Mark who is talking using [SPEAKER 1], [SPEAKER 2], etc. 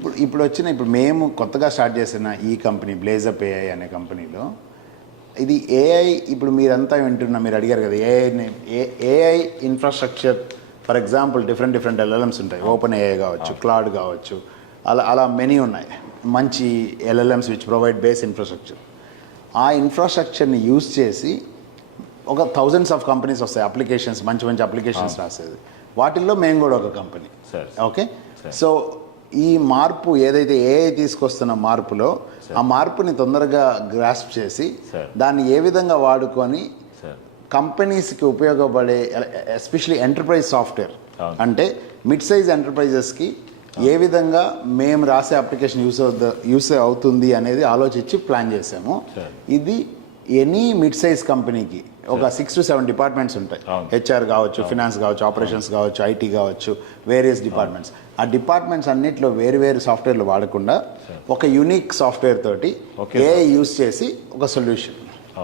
[SPEAKER 1] ఇప్పుడు ఇప్పుడు వచ్చిన ఇప్పుడు మేము కొత్తగా స్టార్ట్ చేసిన ఈ కంపెనీ బ్లేజప్ ఏఐ అనే కంపెనీలో ఇది ఏఐ ఇప్పుడు మీరంతా వింటున్నా మీరు అడిగారు కదా AI AI infrastructure for example different different LLMs ఉంటాయి. ఓపెన్ ఏఐ కావచ్చు క్లాడ్ కావచ్చు అలా అలా మెనీ ఉన్నాయి. మంచి LLMs which provide base infrastructure ఆ ఇన్ఫ్రాస్ట్రక్చర్ని యూజ్ చేసి ఒక థౌజండ్స్ ఆఫ్ కంపెనీస్ వస్తాయి. అప్లికేషన్స్ మంచి మంచి అప్లికేషన్స్ రాసేది. వాటిల్లో మేము కూడా ఒక కంపెనీ. ఓకే సో ఈ మార్పు ఏదైతే ఏఐ తీసుకొస్తున్న మార్పులో ఆ మార్పుని తొందరగా గ్రాస్ప్ చేసి. దాన్ని ఏ విధంగా వాడుకొని కంపెనీస్కి ఉపయోగపడే ఎస్పెషలీ ఎంటర్ప్రైజ్ సాఫ్ట్వేర్. అంటే మిడ్ సైజ్ ఎంటర్ప్రైజెస్కి ఏ విధంగా మేము రాసే అప్లికేషన్ యూస్ యూస్ అవుతుంది అనేది ఆలోచించి ప్లాన్ చేసాము. ఇది ఎనీ మిడ్ సైజ్ కంపెనీకి ఒక సిక్స్ టు సెవెన్ డిపార్ట్మెంట్స్ ఉంటాయి. హెచ్ఆర్ కావచ్చు ఫినాన్స్ కావచ్చు ఆపరేషన్స్ కావచ్చు ఐటీ కావచ్చు వేరియస్ డిపార్ట్మెంట్స్ ఆ డిపార్ట్మెంట్స్ అన్నిట్లో వేరు వేరు సాఫ్ట్వేర్లు వాడకుండా ఒక యూనిక్ సాఫ్ట్వేర్ తోటి ఏ యూస్ చేసి ఒక సొల్యూషన్